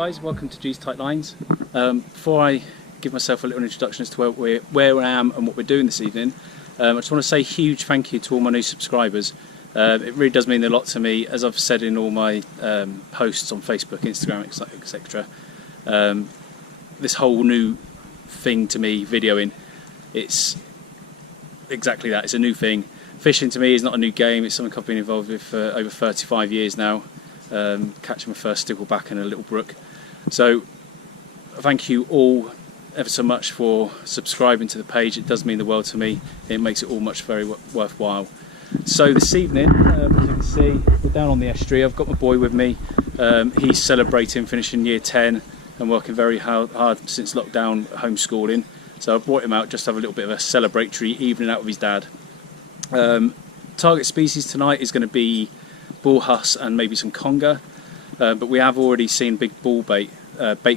guys, welcome to G's Tite Lines. Before I give myself a little introduction as to where I am and what we're doing this evening, I just want to say a huge thank you to all my new subscribers. It really does mean a lot to me, as I've said in all my posts on Facebook, Instagram, etc. This whole new thing to me, videoing, it's exactly that, it's a new thing. Fishing to me is not a new game, it's something I've been involved with for over 35 years now, catching my first stickleback in a little brook. So thank you all ever so much for subscribing to the page. It does mean the world to me. It makes it all much very worthwhile. So this evening, as you can see, we're down on the estuary. I've got my boy with me. He's celebrating finishing year 10 and working very hard since lockdown, homeschooling. So I brought him out just to have a little bit of a celebratory evening out with his dad. Target species tonight is going to be bull huss and maybe some conger, but we have already seen big bull bait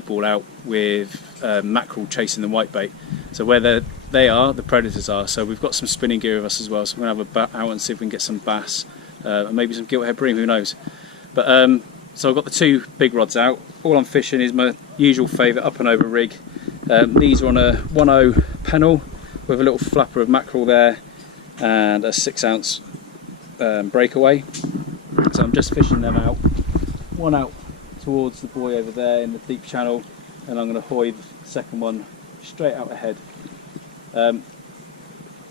ball out with mackerel chasing the whitebait. So where they are, the predators are. So we've got some spinning gear with us as well. So we're going to have a bat out and see if we can get some bass and maybe some gilthead bream. Who knows? But so I've got the two big rods out. All I'm fishing is my usual favourite up and over rig. These are on a 1/0 pennel with a little flapper of mackerel there and a 6-ounce breakaway. So I'm just fishing them out. One out towards the buoy over there in the deep channel, and I'm going to hoy the second one straight out ahead.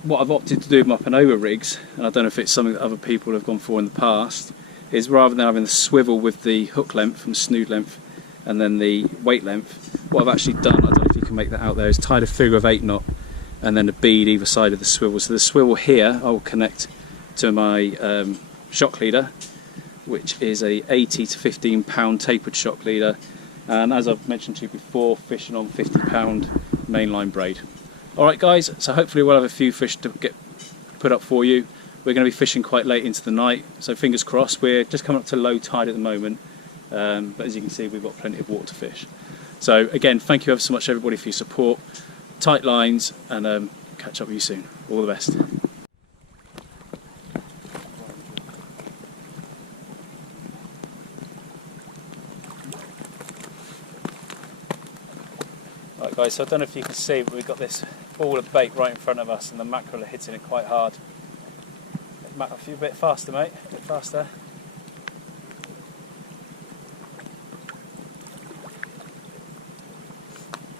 What I've opted to do with my Panova rigs, and I don't know if it's something that other people have gone for in the past, is rather than having the swivel with the hook length and snood length and then the weight length, what I've actually done, I don't know if you can make that out there, is tied a figure of 8 knot and then a bead either side of the swivel. So the swivel here I will connect to my shock leader, which is a 80 to 15 pound tapered shock leader, and as I've mentioned to you before, fishing on 50 pound mainline braid. Alright guys, so hopefully we'll have a few fish to get put up for you. We're going to be fishing quite late into the night, so fingers crossed. We're just coming up to low tide at the moment, but as you can see we've got plenty of water to fish. So again, thank you ever so much everybody for your support. Tight lines, and catch up with you soon. All the best. Right guys, so I don't know if you can see, but we've got this ball of bait right in front of us and the mackerel are hitting it quite hard. A bit faster mate, a bit faster.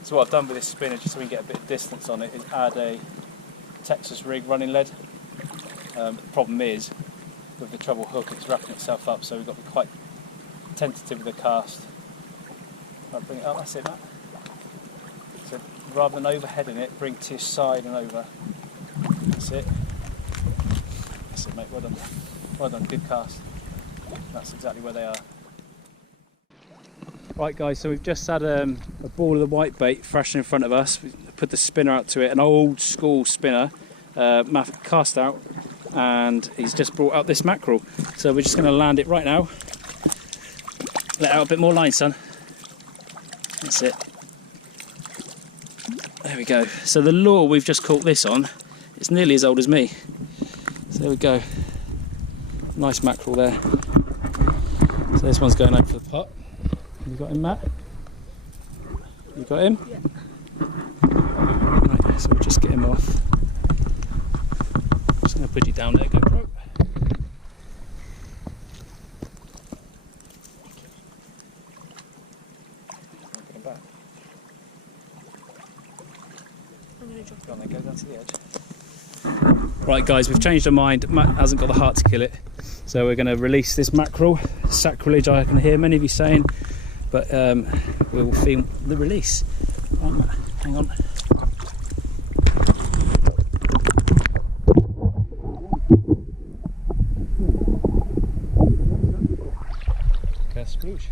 So what I've done with this spinner, just so we can get a bit of distance on it, is add a Texas rig running lead. The problem is, with the treble hook, it's wrapping itself up, so we've got to be quite tentative with the cast. Right, bring it up, that's it Matt. So rather than overheading it, bring it to your side and over. That's it. That's it mate, well done. Well done, good cast. That's exactly where they are. Right guys, so we've just had a ball of the whitebait thrashing in front of us. We put the spinner out to it, an old school spinner, cast out, and he's just brought out this mackerel. So we're just going to land it right now. Let out a bit more line, son. That's it. There we go. So the lure we've just caught this on, it's nearly as old as me. So there we go. Nice mackerel there. So this one's going over for the pot. You got him, Matt? You got him? Yeah. Right, so we'll just get him off. Just going to put you down there, GoPro. Get him back. I'm going to drop it on there, go down to the edge. Right guys, we've changed our mind. Matt hasn't got the heart to kill it. So we're going to release this mackerel. Sacrilege, I can hear many of you saying. But we will film the release. Right, Matt, hang on. Okay, sploosh.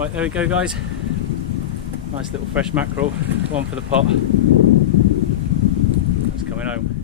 Right, there we go guys. Nice little fresh mackerel, one for the pot. That's coming home.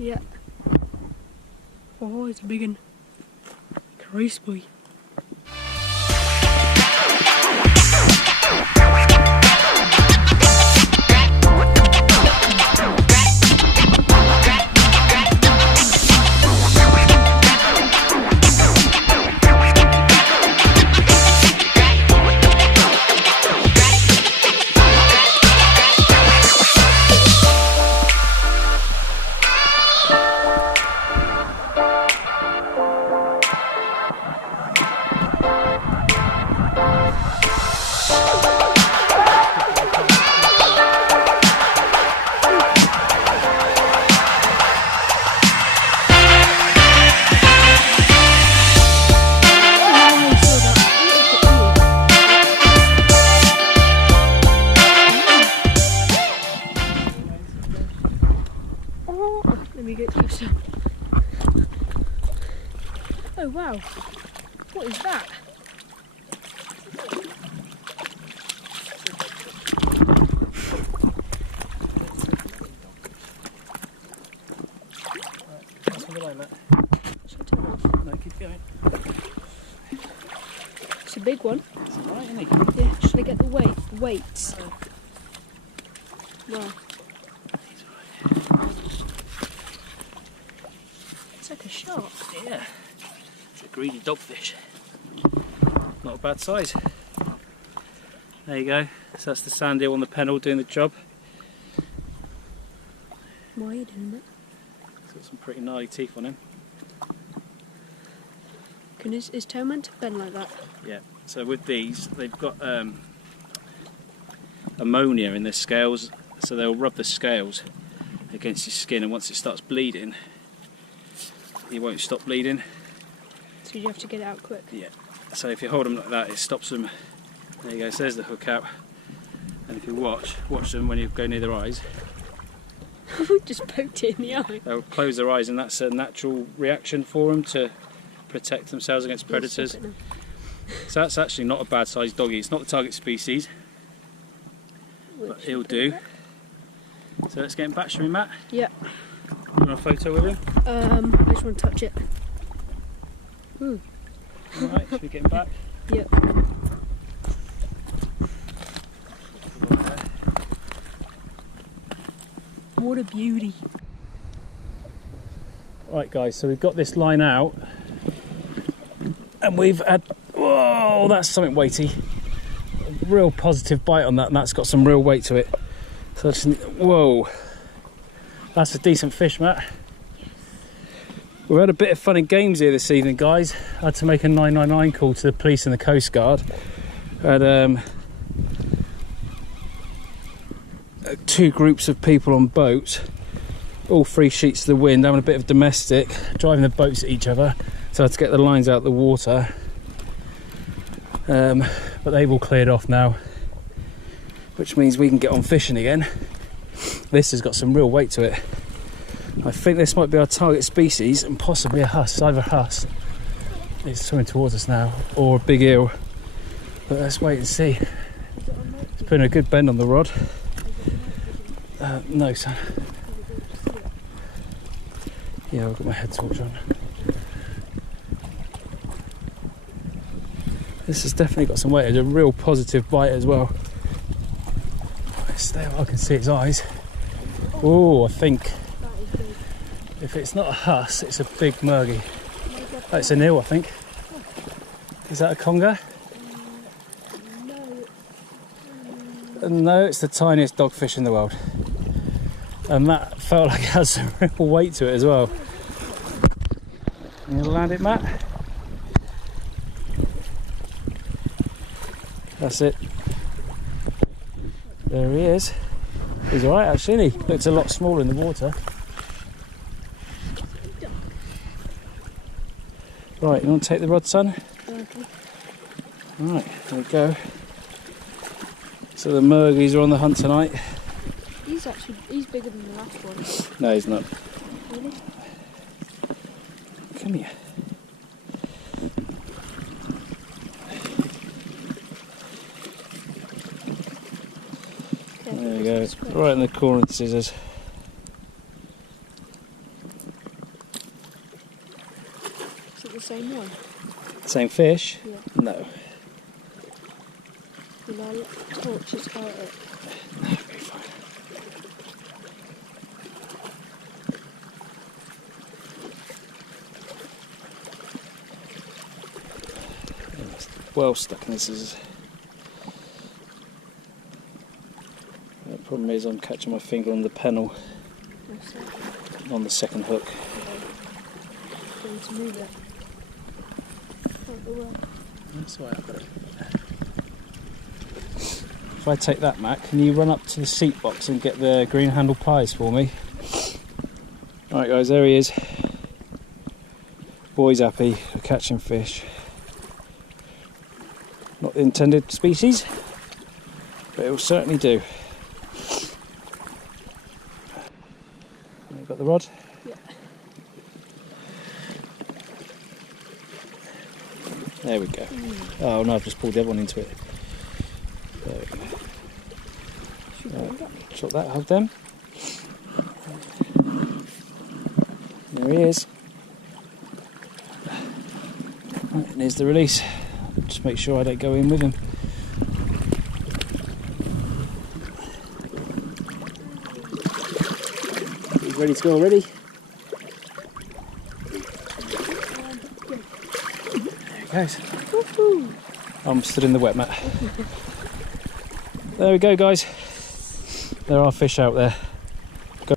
Yeah. Oh, it's a big one. Crispy. Let me get closer. Oh wow, what is that? That's what I like that. Should I turn it off? No, keep going. It's a big one. It's alright, isn't he? Yeah, should I get the weights? Wow. It's like a shark. Yeah, it's a greedy dogfish. Not a bad size. There you go. So that's the sand eel on the pennel doing the job. Why are you doing that? It's got some pretty gnarly teeth on him. Can his toe meant to bend like that? Yeah. So with these, they've got ammonia in their scales, so they'll rub the scales against your skin, and once it starts bleeding, he won't stop bleeding. So you have to get it out quick. Yeah. So if you hold them like that, it stops them. There you go. So there's the hook out. And if you watch them when you go near their eyes. Just poked it in the eye. They'll close their eyes, and that's a natural reaction for them to protect themselves against predators. So that's actually not a bad sized doggy. It's not the target species, but he'll do. So let's get him back, shall we, Matt? Yeah. You want a photo with him? I just want to touch it. Ooh. Alright, should we get him back? Yep. What a beauty. Right guys, so we've got this line out and we've had, whoa, that's something weighty. A real positive bite on that, and that's got some real weight to it. So just, whoa, that's a decent fish, Matt. We've had a bit of fun and games here this evening, guys. I had to make a 999 call to the police and the Coast Guard. Had two groups of people on boats, all three sheets to the wind, having a bit of domestic, driving the boats at each other, so I had to get the lines out of the water. But they've all cleared off now, which means we can get on fishing again. This has got some real weight to it. I think this might be our target species, and possibly a Huss, either Huss. It's swimming towards us now, or a big eel. But let's wait and see. It's putting a good bend on the rod. No, son. Yeah, I've got my head torch on. This has definitely got some weight. It's a real positive bite as well. Stay up, I can see its eyes. Oh, I think if it's not a Huss, it's a big mergie. That's an eel, I think. Is that a conger? No, it's the tiniest dogfish in the world. And that felt like it has some real weight to it as well. You gonna land it, Matt? That's it. There he is. He's alright actually, isn't he? Looks a lot smaller in the water. Right, you want to take the rod, son? Okay. Right, there we go. So the Murgies are on the hunt tonight. He's bigger than the last one. No, he's not. Really? Come here. Okay, There we go. Right in the corner of the scissors. Is it the same one? Same fish? Yeah. No. Will I torch it out it? No, it'll be fine. It's well stuck in the scissors. The problem is I'm catching my finger on the pennel on the second hook. Going to move it. Out the way. That's why I've got it. If I take that, Matt, can you run up to the seat box and get the green handle pliers for me? Alright guys, there he is. Boy's happy for catching fish. Not the intended species, but it will certainly do. Got the rod? Yeah. There we go. Oh no, I've just pulled the other one into it. There we go. Shot that, hold them. There he is. Right, and here's the release. Just make sure I don't go in with him. He's ready to go already. There he goes. Woohoo! I'm stood in the wet mat. There we go, guys. There are fish out there. Go.